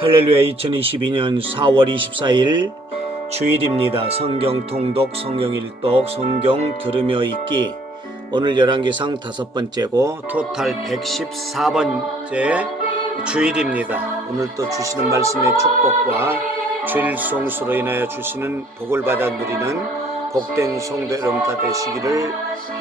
할렐루야 2022년 4월 24일 주일입니다. 성경 통독, 성경 일독, 성경 들으며 읽기. 오늘 열왕기상 다섯 번째고 토탈 114번째 주일입니다. 오늘 또 주시는 말씀의 축복과 주일 송수로 인하여 주시는 복을 받아 누리는 복된 성도 여러분 다 되시기를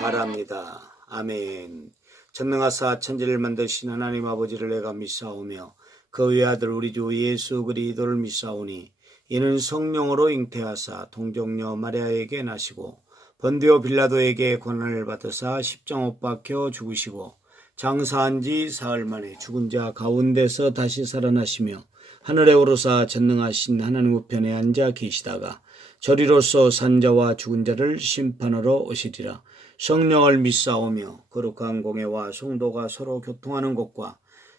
바랍니다. 아멘. 전능하사 천지를 만드신 하나님 아버지를 내가 믿사오며 그 외아들 우리 주 예수 그리스도를 믿사오니 이는 성령으로 잉태하사 동정녀 마리아에게 나시고 번디오 빌라도에게 권한을 받으사 십자못 박혀 죽으시고 장사한 지 사흘 만에 죽은 자 가운데서 다시 살아나시며 하늘에 오르사 전능하신 하나님 우편에 앉아 계시다가 저리로서 산자와 죽은 자를 심판하러 오시리라. 성령을 믿사오며 거룩한 공예와 성도가 서로 교통하는 것과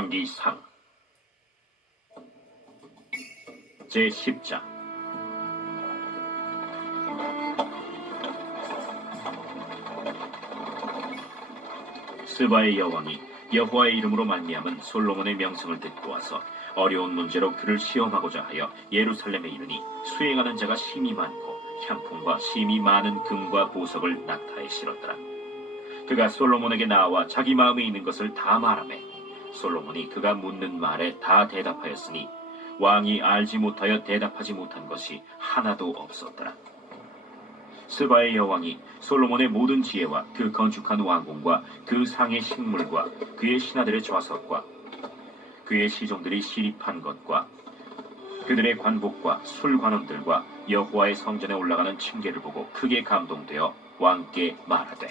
열왕기상 제10장 스바의 여왕이 여호와의 이름으로 말미암은 솔로몬의 명성을 듣고 와서 어려운 문제로 그를 시험하고자 하여 예루살렘에 이르니 수행하는 자가 심이 많고 향품과 심이 많은 금과 보석을 낙타에 실었더라. 그가 솔로몬에게 나와 자기 마음에 있는 것을 다 말하매 솔로몬이 그가 묻는 말에 다 대답하였으니 왕이 알지 못하여 대답하지 못한 것이 하나도 없었더라. 스바의 여왕이 솔로몬의 모든 지혜와 그 건축한 왕궁과 그 상의 식물과 그의 신하들의 좌석과 그의 시종들이 시립한 것과 그들의 관복과 술관원들과 여호와의 성전에 올라가는 층계를 보고 크게 감동되어 왕께 말하되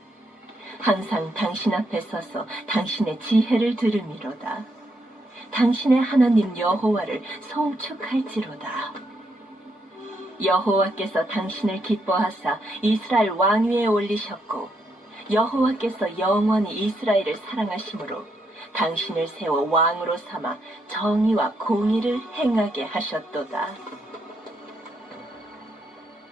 항상 당신 앞에 서서 당신의 지혜를 들음이로다. 당신의 하나님 여호와를 송축할지로다. 여호와께서 당신을 기뻐하사 이스라엘 왕위에 올리셨고 여호와께서 영원히 이스라엘을 사랑하심으로 당신을 세워 왕으로 삼아 정의와 공의를 행하게 하셨도다.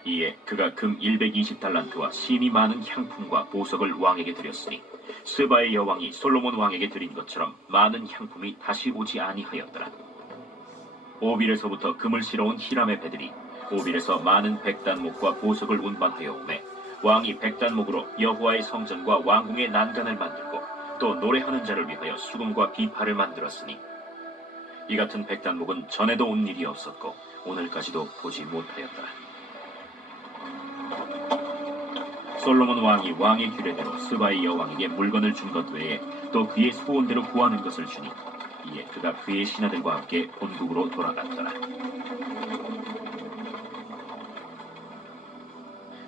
이에 그가 금 120달란트와 심이 많은 향품과 보석을 왕에게 드렸으니 스바의 여왕이 솔로몬 왕에게 드린 것처럼 많은 향품이 다시 오지 아니하였더라. 오빌에서부터 금을 실어온 히람의 배들이 오빌에서 많은 백단목과 보석을 운반하여 오매 왕이 백단목으로 여호와의 성전과 왕궁의 난간을 만들고 또 노래하는 자를 위하여 수금과 비파를 만들었으니 이 같은 백단목은 전에도 온 일이 없었고 오늘까지도 보지 못하였더라. 솔로몬 왕이 왕의 규례대로 스바의 여왕에게 물건을 준 것 외에 또 그의 소원대로 구하는 것을 주니 이에 그가 그의 신하들과 함께 본국으로 돌아갔더라.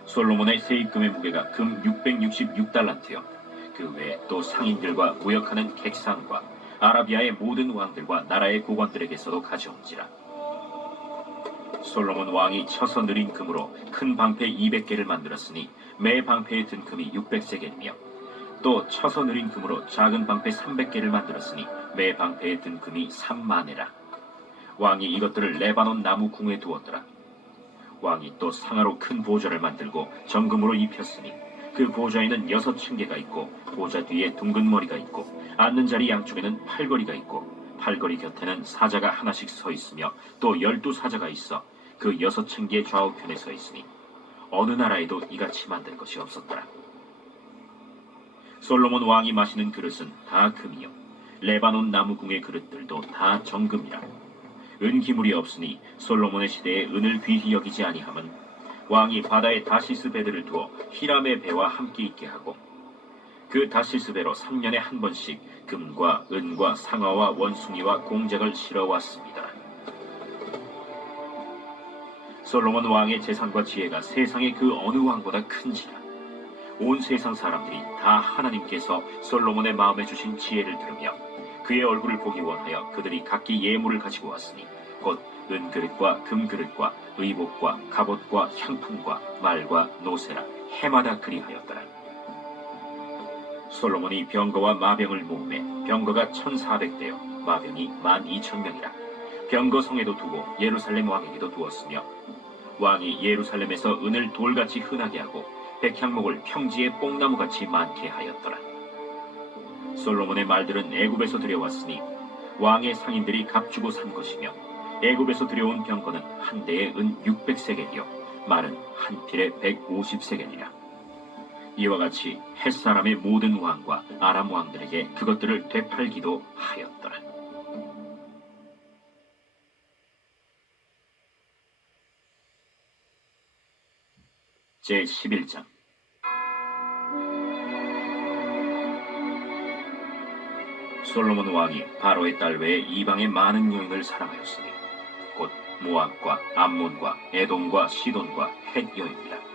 솔로몬의 세입금의 무게가 금 666달란트요. 그 외에 또 상인들과 무역하는 객상과 아라비아의 모든 왕들과 나라의 고관들에게서도 가져온지라. 솔로몬 왕이 쳐서 느린 금으로 큰 방패 200개를 만들었으니 매 방패에 든 금이 600세겔이며 또 쳐서 느린 금으로 작은 방패 300개를 만들었으니 매 방패에 든 금이 3만에라. 왕이 이것들을 레바논 나무 궁에 두었더라. 왕이 또 상하로 큰 보좌를 만들고 정금으로 입혔으니 그 보좌에는 여섯 층계가 있고 보좌 뒤에 둥근 머리가 있고 앉는 자리 양쪽에는 팔걸이가 있고 팔걸이 곁에는 사자가 하나씩 서 있으며 또 열두 사자가 있어 그 여섯 층계 좌우편에 서 있으니 어느 나라에도 이같이 만들 것이 없었더라. 솔로몬 왕이 마시는 그릇은 다 금이요 레바논 나무궁의 그릇들도 다 정금이라. 은 기물이 없으니 솔로몬의 시대에 은을 귀히 여기지 아니함은 왕이 바다에 다시스 배들을 두어 히람의 배와 함께 있게 하고 그 다시스 배로 3년에 한 번씩 금과 은과 상아와 원숭이와 공작을 실어 왔습니다. 솔로몬 왕의 재산과 지혜가 세상의 그 어느 왕보다 큰지라 온 세상 사람들이 다 하나님께서 솔로몬의 마음에 주신 지혜를 들으며 그의 얼굴을 보기 원하여 그들이 각기 예물을 가지고 왔으니 곧 은그릇과 금그릇과 의복과 갑옷과 향품과 말과 노새라 해마다 그리하였더라. 솔로몬이 병거와 마병을 모음해 병거가 1400대요 마병이 12,000명이라 병거 성에도 두고 예루살렘 왕에게도 두었으며 왕이 예루살렘에서 은을 돌같이 흔하게 하고 백향목을 평지에 뽕나무같이 많게 하였더라. 솔로몬의 말들은 애굽에서 들여왔으니 왕의 상인들이 값주고 산 것이며 애굽에서 들여온 병거는 한 대에 은 600세겔이요 말은 한 필에 150세겔이라. 이와 같이 햇사람의 모든 왕과 아람 왕들에게 그것들을 되팔기도 하였더라. 제 11장 솔로몬 왕이 바로의 딸 외에 이방의 많은 여인을 사랑하였으니 곧 모압과 암몬과 에돔과 시돈과 헷 여인이라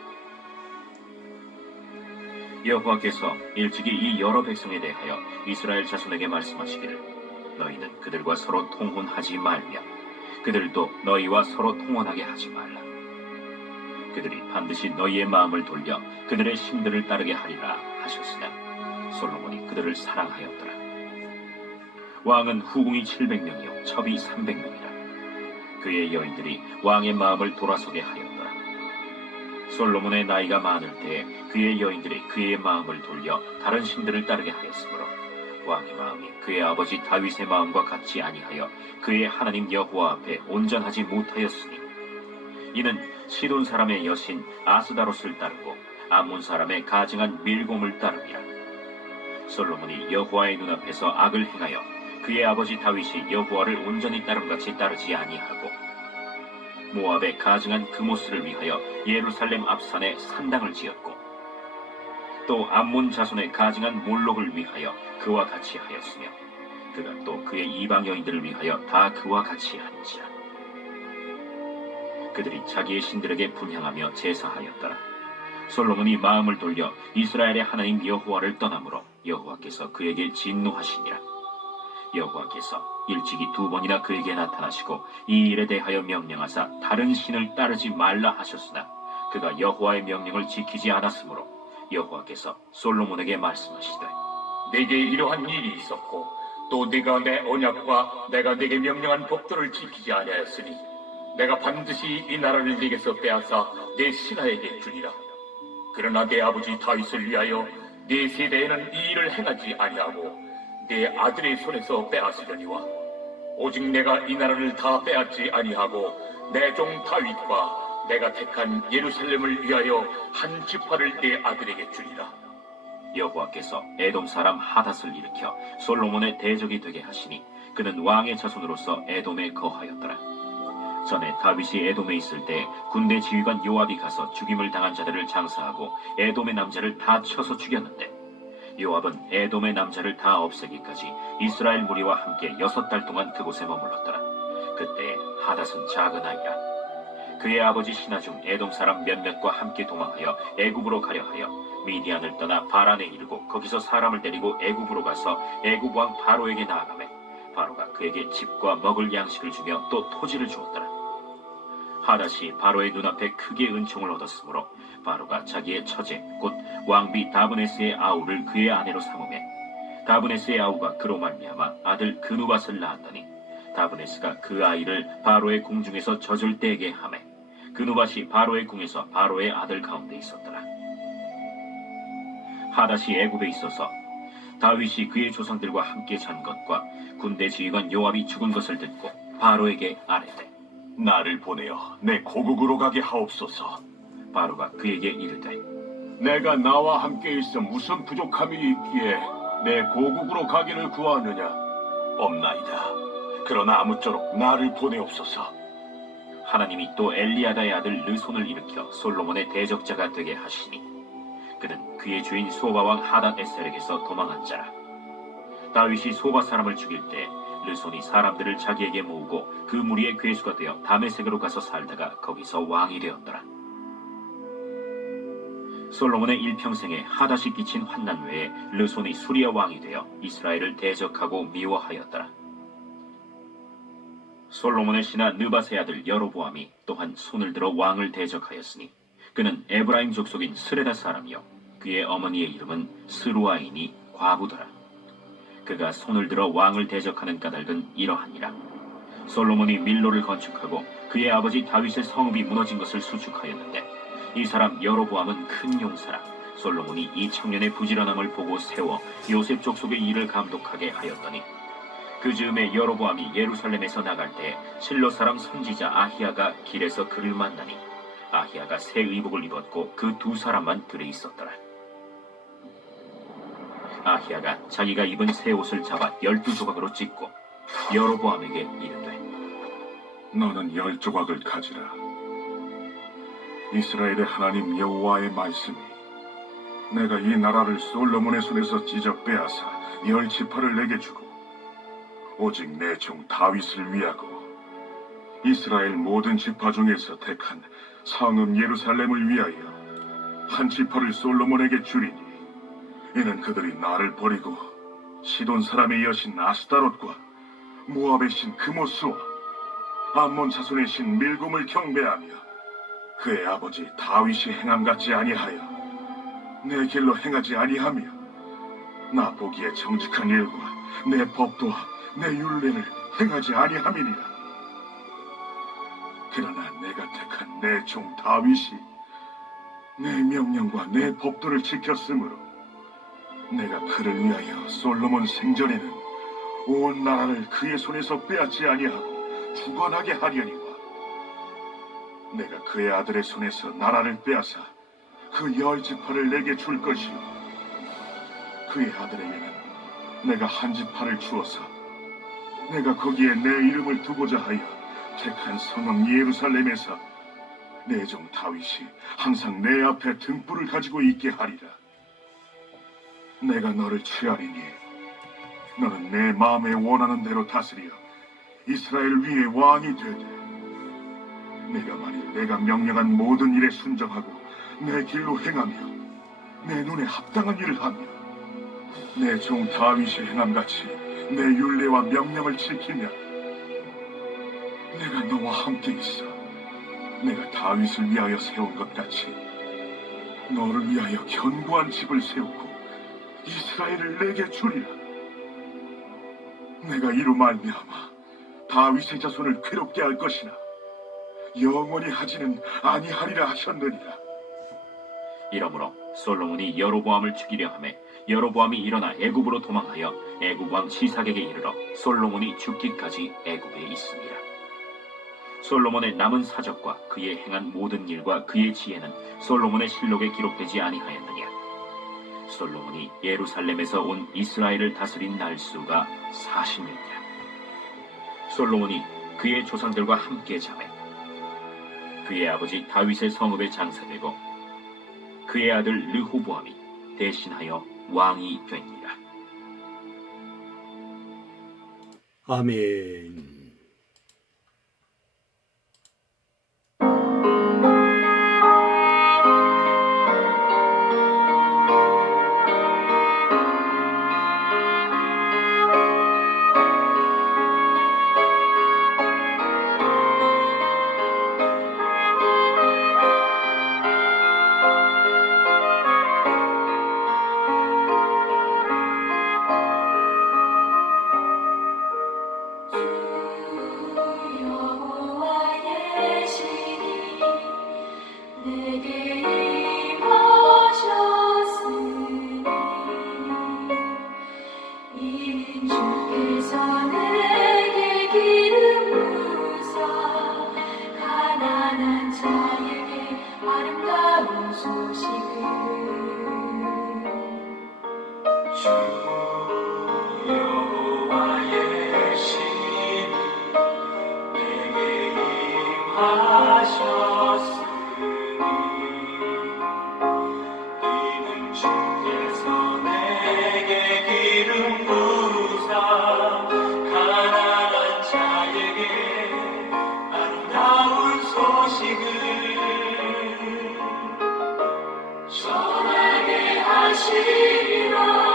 여호와께서 일찍이 이 여러 백성에 대하여 이스라엘 자손에게 말씀하시기를 너희는 그들과 서로 통혼하지 말며 그들도 너희와 서로 통혼하게 하지 말라. 그들이 반드시 너희의 마음을 돌려 그들의 신들을 따르게 하리라 하셨으나 솔로몬이 그들을 사랑하였더라. 왕은 후궁이 700명이요 첩이 300명이라. 그의 여인들이 왕의 마음을 돌아서게 하였더라 솔로몬의 나이가 많을 때에 그의 여인들이 그의 마음을 돌려 다른 신들을 따르게 하였으므로 왕의 마음이 그의 아버지 다윗의 마음과 같이 아니하여 그의 하나님 여호와 앞에 온전하지 못하였으니 이는 시돈 사람의 여신 아스다롯을 따르고 암몬 사람의 가증한 밀곰을 따릅니다. 솔로몬이 여호와의 눈앞에서 악을 행하여 그의 아버지 다윗이 여호와를 온전히 따름같이 따르지 아니하고 모압의 가증한 그모스를 위하여 예루살렘 앞산에 산당을 지었고 또 암몬 자손의 가증한 몰록을 위하여 그와 같이 하였으며 그가 또 그의 이방 여인들을 위하여 다 그와 같이 한지라. 그들이 자기의 신들에게 분향하며 제사하였더라. 솔로몬이 마음을 돌려 이스라엘의 하나님 여호와를 떠나므로 여호와께서 그에게 진노하시니라. 여호와께서 일찍이 두 번이나 그에게 나타나시고 이 일에 대하여 명령하사 다른 신을 따르지 말라 하셨으나 그가 여호와의 명령을 지키지 않았으므로 여호와께서 솔로몬에게 말씀하시되 내게 이러한 일이 있었고 또 네가 내 언약과 내가 네게 명령한 법도를 지키지 아니하였으니 내가 반드시 이 나라를 네게서 빼앗아 내 신하에게 주리라. 그러나 내 아버지 다윗을 위하여 네 세대에는 이 일을 행하지 아니하고 내 아들의 손에서 빼앗으려니와 오직 내가 이 나라를 다 빼앗지 아니하고 내 종 다윗과 내가 택한 예루살렘을 위하여 한 지파를 내 아들에게 주리라 여호와께서 에돔 사람 하닷을 일으켜 솔로몬의 대적이 되게 하시니 그는 왕의 자손으로서 에돔에 거하였더라. 전에 다윗이 에돔에 있을 때 군대 지휘관 요압이 가서 죽임을 당한 자들을 장사하고 에돔의 남자를 다 쳐서 죽였는데 요압은 에돔의 남자를 다 없애기까지 이스라엘 무리와 함께 여섯 달 동안 그곳에 머물렀더라. 그때 하닷은 작은 아이라. 그의 아버지 신하 중 에돔 사람 몇몇과 함께 도망하여 애굽으로 가려 하여 미디안을 떠나 바란에 이르고 거기서 사람을 데리고 애굽으로 가서 애굽 왕 바로에게 나아가매 바로가 그에게 집과 먹을 양식을 주며 또 토지를 주었더라. 하닷이 바로의 눈앞에 크게 은총을 얻었으므로 바로가 자기의 처제 곧 왕비 다브네스의 아우를 그의 아내로 삼으매 다브네스의 아우가 그로 말미암아 아들 그누밧을 낳았더니 다브네스가 그 아이를 바로의 궁중에서 젖을 떼게 하매 그누밧이 바로의 궁에서 바로의 아들 가운데 있었더라. 하닷이 애굽에 있어서 다윗이 그의 조상들과 함께 잔 것과 군대 지휘관 요압이 죽은 것을 듣고 바로에게 아뢰되 나를 보내어 내 고국으로 가게 하옵소서. 바로가 그에게 이르되 내가 나와 함께 있어 무슨 부족함이 있기에 내 고국으로 가기를 구하느냐? 없나이다. 그러나 아무쪼록 나를 보내옵소서. 하나님이 또 엘리야다의 아들 르손을 일으켜 솔로몬의 대적자가 되게 하시니 그는 그의 주인 소바 왕 하닷 에셀에게서 도망한 자라 다윗이 소바 사람을 죽일 때 르손이 사람들을 자기에게 모으고 그 무리의 괴수가 되어 다메섹으로 가서 살다가 거기서 왕이 되었더라 솔로몬의 일평생에 하닷이 끼친 환난 외에 르손이 수리아 왕이 되어 이스라엘을 대적하고 미워하였더라. 솔로몬의 신하 느바세 아들 여로보암이 또한 손을 들어 왕을 대적하였으니 그는 에브라임 족속인 스레다 사람이요. 그의 어머니의 이름은 스루아이니 과부더라. 그가 손을 들어 왕을 대적하는 까닭은 이러하니라. 솔로몬이 밀로를 건축하고 그의 아버지 다윗의 성읍이 무너진 것을 수축하였는데 이 사람 여로보암은 큰 용사라 솔로몬이 이 청년의 부지런함을 보고 세워 요셉 족속의 일을 감독하게 하였더니 그 즈음에 여로보암이 예루살렘에서 나갈 때 실로 사람 선지자 아히야가 길에서 그를 만나니 아히야가 새 의복을 입었고 그 두 사람만 들에 있었더라. 아히야가 자기가 입은 새 옷을 잡아 열두 조각으로 찢고 여로보암에게 이르되 너는 열 조각을 가지라. 이스라엘의 하나님 여호와의 말씀이 내가 이 나라를 솔로몬의 손에서 찢어 빼앗아 열 지파를 내게 주고 오직 내 종 다윗을 위하고 이스라엘 모든 지파 중에서 택한 성읍 예루살렘을 위하여 한 지파를 솔로몬에게 주리니 이는 그들이 나를 버리고 시돈 사람의 여신 아스타롯과 모압의 신 그모스와 암몬 자손의 신 밀곰을 경배하며 그의 아버지 다윗이 행함 같지 아니하여 내 길로 행하지 아니하며 나 보기에 정직한 일과 내 법도와 내 율례를 행하지 아니함이니라. 그러나 내가 택한 내 종 다윗이 내 명령과 내 법도를 지켰으므로 내가 그를 위하여 솔로몬 생전에는 온 나라를 그의 손에서 빼앗지 아니하고 주관하게 하려니와 내가 그의 아들의 손에서 나라를 빼앗아 그 열 지파를 내게 줄 것이요 그의 아들에게는 내가 한 지파를 주어서 내가 거기에 내 이름을 두고자 하여 택한 성읍 예루살렘에서 내 종 다윗이 항상 내 앞에 등불을 가지고 있게 하리라. 내가 너를 취하리니 너는 내 마음에 원하는 대로 다스려 이스라엘 위에 왕이 되되 내가 만일 내가 명령한 모든 일에 순종하고 내 길로 행하며 내 눈에 합당한 일을 하며 내 종 다윗이 행함 같이 내 율례와 명령을 지키면 내가 너와 함께 있어 내가 다윗을 위하여 세운 것 같이 너를 위하여 견고한 집을 세우고 이스라엘을 내게 주리라. 내가 이로 말미암아 다윗의 자손을 괴롭게 할 것이나 영원히 하지는 아니하리라 하셨느니라. 이러므로 솔로몬이 여로보암을 죽이려 하매 여로보암이 일어나 애굽으로 도망하여 애굽 왕 시삭에게 이르러 솔로몬이 죽기까지 애굽에 있습니다. 솔로몬의 남은 사적과 그의 행한 모든 일과 그의 지혜는 솔로몬의 실록에 기록되지 아니하였느냐? 솔로몬이 예루살렘에서 온 이스라엘을 다스린 날수가 40년이라. 솔로몬이 그의 조상들과 함께 자매 그의 아버지 다윗의 성읍에 장사되고 그의 아들 르호보암이 대신하여 왕이 되니라. 아멘. 하시리라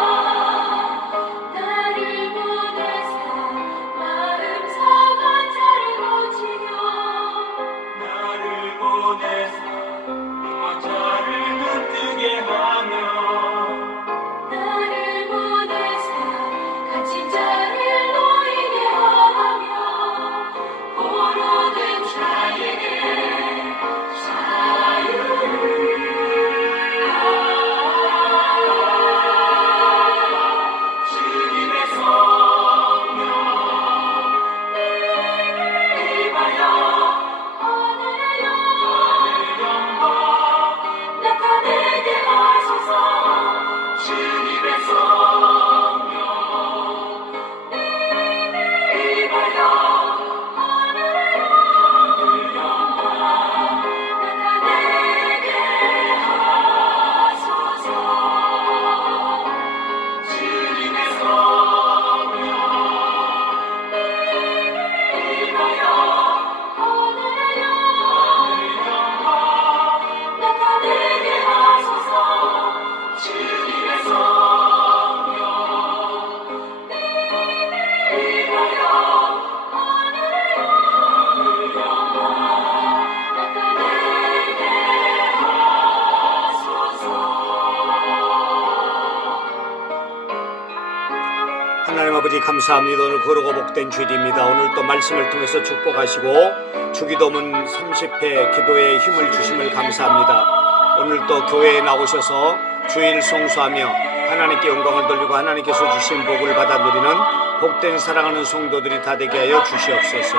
감사합니다. 오늘 거룩고 복된 주일입니다. 오늘 또 말씀을 통해서 축복하시고 주기도문 30회 기도에 힘을 주심을 감사합니다. 오늘 또 교회에 나오셔서 주일 송수하며 하나님께 영광을 돌리고 하나님께서 주신 복을 받아 누리는 복된 사랑하는 성도들이 다 되게 하여 주시옵소서.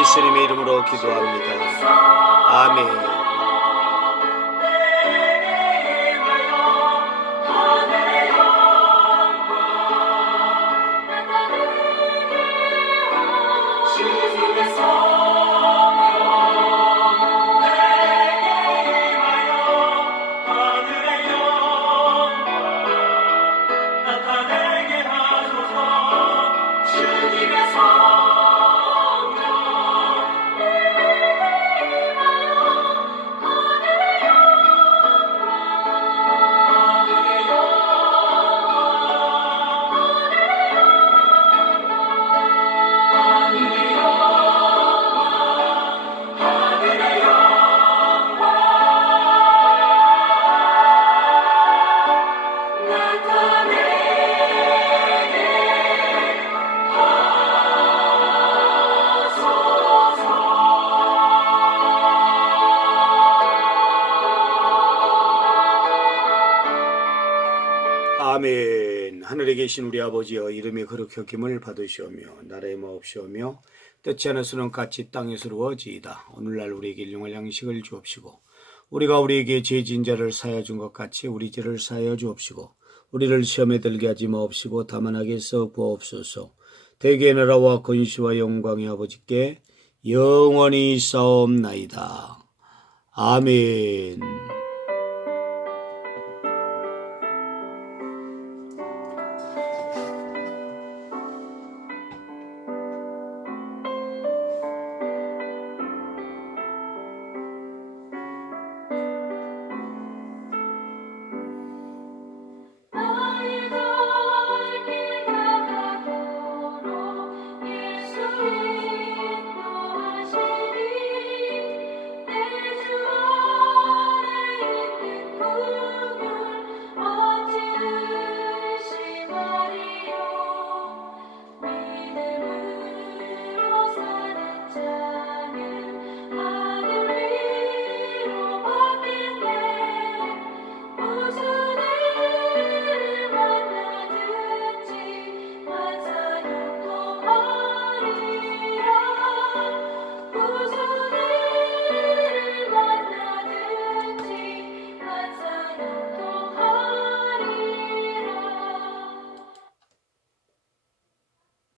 예수님의 이름으로 기도합니다. 아멘. 계신 우리 아버지여 이름이 거룩히 여김을 받으시오며 나라의 마옵시오며 뜻지 않으서는 같이 땅에서 이루어지이다. 오늘날 우리에게 일용할 양식을 주옵시고 우리가 우리에게 죄진 자를 사하여 준 것 같이 우리 죄를 사하여 주옵시고 우리를 시험에 들게 하지 마옵시고 다만 하게서 구하옵소서. 대개 나라와 권시와 영광의 아버지께 영원히 싸움나이다. 아멘.